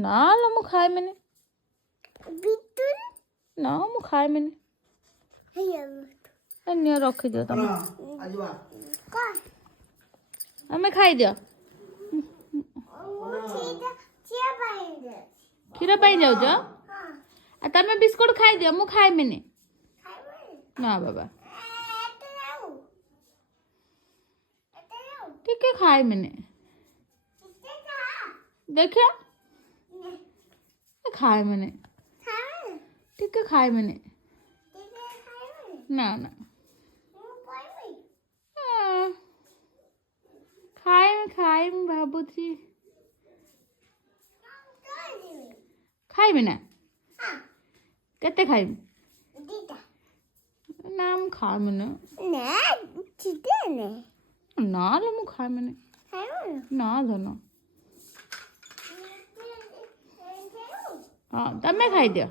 ନା ଲୋ ମୁଁ ଖାଇମିନି। ନା ମୁଁ ଖାଇମିନି। ନିଅ ରଖିଦିଅ ତମେ, ତମେ ଖାଇଦିଅ। କ୍ଷୀର ପାଇଁ ଯାଉଛ? ଆଉ ତମେ ବିସ୍କୁଟ ଖାଇଦିଅ, ମୁଁ ଖାଇମିନି। ନା ବାବା ଟିକେ ଖାଇମିନି। ଦେଖିଆ ଖାଇମିନି, ଟିକେ ଖାଇମିନି। ନା ନା ଖାଇମି ଭାବୁଛି। ଖାଇବି ନା? କେତେ ଖାଇମି? ନା ମୁଁ ଖାଇମିନି। ନା ଲୋ ମୁଁ ଖାଇମିନି। ନା ଧନ। ହଁ ତମେ ଖାଇଦିଅ।